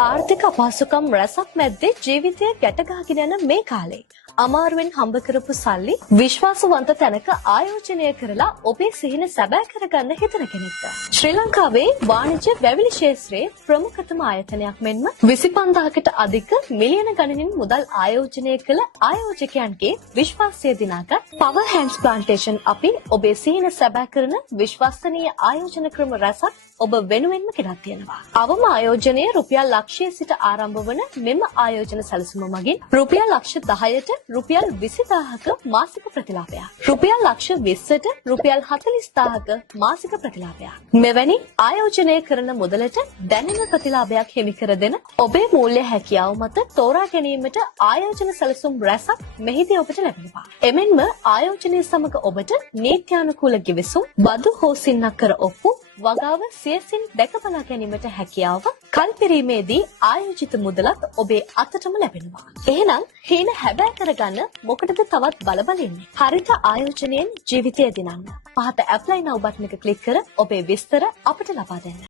ආර්ථික අපහසුකම් රැසක් මැද්දේ ජීවිතය ගැටගහගෙන යන මේ කාලේ අමාරුවෙන් හම්බ කරපු සල්ලි විශ්වාසවන්ත තැනක ආයෝජනය කරලා ඔබේ සිහින සැබෑ කරගන්න හිතන කෙනෙක්ද? ශ්‍රී ලංකාවේ වාණිජ්‍ය වැවිලි ක්ෂේත්‍රයේ ප්‍රමුඛතම ආයතනයක් මෙන්ම 25000කට අධික මිලියන ගණනින් මුදල් ආයෝජනය කළ ආයෝජකයන්ගේ විශ්වාසය දිනාගත් Power Hands Plantation අපි ඔබේ සිහින සැබෑ කරන විශ්වසනීය ආයෝජන ක්‍රම රැසක් ඔබ වෙනුවෙන්ම ගෙනත් තියෙනවා. අවම ආයෝජනය රුපියල් ලක්ෂය සිට ආරම්භ වන මෙම ආයෝජන සැලසුම මගින් රුපියල් ලක්ෂ 10ට රුපියල් 20000ක මාසික ප්‍රතිලාභයක්. රුපියල් ලක්ෂ 20ට රුපියල් 40000ක මාසික ප්‍රතිලාභයක්. මෙවැනි ආයෝජනය කරන මුදලට දැනෙන ප්‍රතිලාභයක් හිමි කර දෙන ඔබේ මූල්‍ය හැකියාව මත තෝරා ගැනීමට ආයෝජන සැලසුම් රැසක් මෙහිදී ඔබට ලැබෙනවා. එමෙන්ම ආයෝජනය සමග ඔබට නීත්‍යානුකූල ගිවිසුම් බදු හෝ සින්නක් කර ඔප්පු වගාව සියසින් දැක බලා ගැනීමට හැකියාව කල්පිරීමේදී ආයෝජිත මුදලත් ඔබේ අතටම ලැබෙනවා. එහෙනම් හීන හැබෑ කරගන්න මොකටද තවත් බල ඉන්නේ? හරිත ආයෝජනයෙන් ජීවිතය දිනන්න. පහත ඇප්ලයි නව් බටන් එක ක්ලික් කර ඔබේ විස්තර අපට ලබා දෙන්න.